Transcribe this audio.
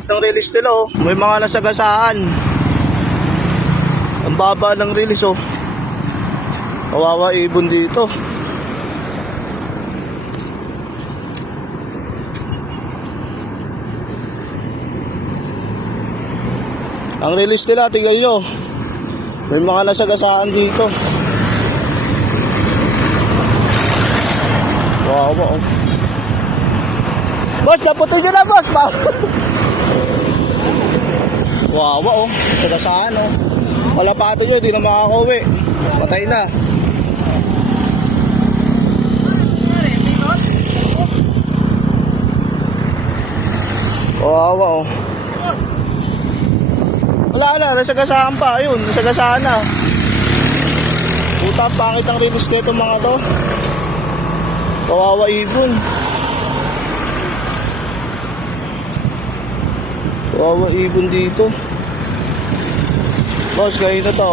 Itong release nila oh, may mga nasagasaan. Ang baba ng release oh. Kawawa ibon dito. Ang release nila, tingnan nyo. May mga nasagasaan dito. Kawawa oh. Boss, naputin nyo na boss. Wawa oh, sagasaan oh. Malapado nyo, di na makakauwi. Patay na. Wawa oh. Wala na, nasagasaan pa. Ayun, nasagasaan na. Puta, pangit ang release nito mga to. Kawawa ibon. Kawawa ibon dito. Boss, kayo na to.